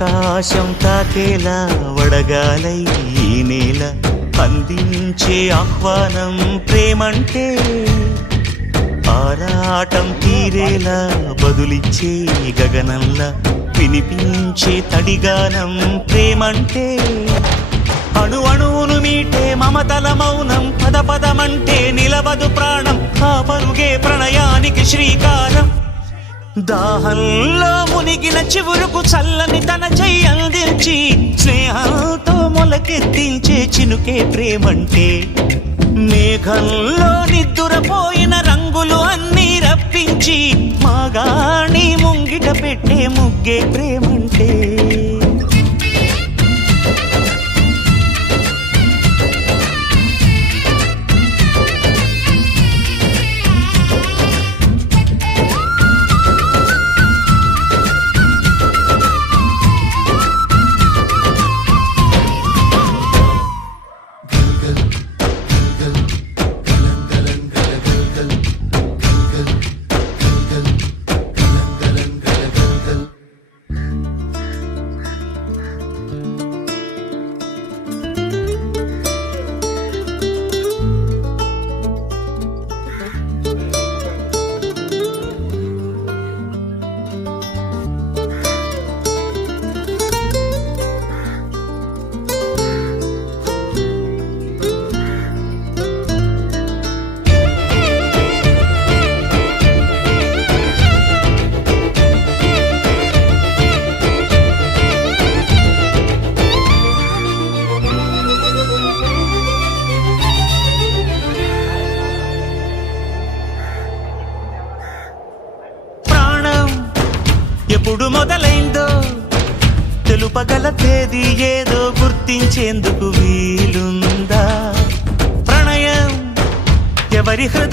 ఆకాశం తాకేలా వడగాలై ఈ నేల అందించే ఆహ్వానం ప్రేమంటే ఆరాటం తీరేలా బదులిచ్చే గగనంలా వినిపించే తడిగానం ప్రేమంటే అణు అణువును మీటే మమతల మౌనం పద పదమంటే నిలవదు ప్రాణం ఆ పరుగే ప్రణయానికి శ్రీకారం దాహంలో మునిగిన చివురుకు చల్లని తన చెయ్యి అందించి స్నేహంతో మొలకెత్తించే చినుకే ప్రేమంటే మేఘంలో నిద్దురపోయిన రంగులు అన్నీ రప్పించి మాగాణి ముంగిట పెట్టే ముగ్గే ప్రేమంటే ఎప్పుడు మొదలైందో తెలుపగల తేదీ ఏదో గుర్తించేందుకు వీలుందా ప్రణయం ఎవరి హృదయ